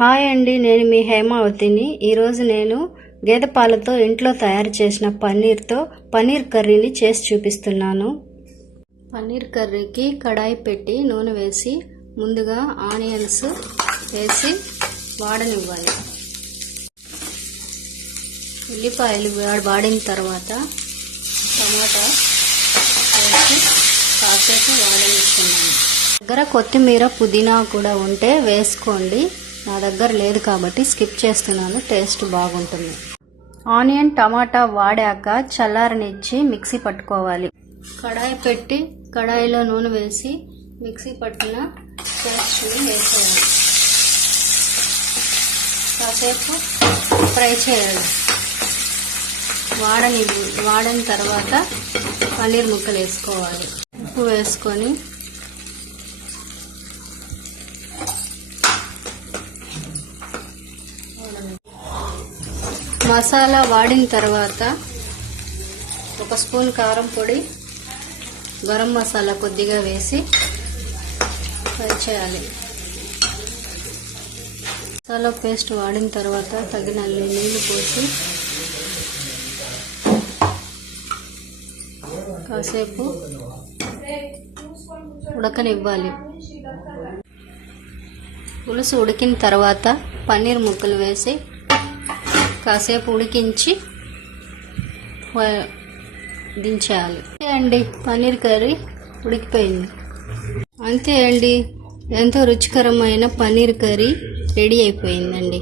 Hi అండి, నేను మీ హేమావతిని. ఈరోజు నేను గేదె పాలతో ఇంట్లో తయారు చేసిన పన్నీర్తో పన్నీర్ కర్రీని చేసి చూపిస్తున్నాను. పన్నీర్ కర్రీకి కడాయి పెట్టి నూనె వేసి ముందుగా ఆనియన్స్ వేసి వాడనివ్వాలి. ఉల్లిపాయలు వాడిన తర్వాత టమాటా వేసి కాసేపు వాడనిస్తున్నాను. దగ్గర కొత్తిమీర పుదీనా కూడా ఉంటే వేసుకోండి. నా దగ్గర లేదు కాబట్టి స్కిప్ చేస్తున్నాను. టేస్ట్ బాగుంటుంది. ఆనియన్ టమాటా వాడాక చల్లారనిచ్చి మిక్సీ పట్టుకోవాలి. కడాయి పెట్టి కడాయిలో నూనె వేసి మిక్సీ పట్టిన పేస్ట్ని వేసేయాలి. కాసేపు ఫ్రై చేయాలి. వాడిన తర్వాత పన్నీర్ ముక్కలు వేసుకోవాలి. ఉప్పు వేసుకొని మసాలా వాడిన తర్వాత 1 స్పూన్ కారం పొడి, గరం మసాలా కొద్దిగా వేసి ఫ్రై చేయాలి. మసాలా పేస్ట్ వాడిన తర్వాత తగినన్ని నీళ్లు పోసి కాసేపు ఉడకనివ్వాలి. పులుసు ఉడికిన తర్వాత పన్నీర్ ముక్కలు వేసి కాసేపు ఉడికించి దించేయాలి. అంతే అండి, పన్నీర్ కర్రీ ఉడికిపోయింది. అంతే అండి, ఎంతో రుచికరమైన పన్నీర్ కర్రీ రెడీ అయిపోయిందండి.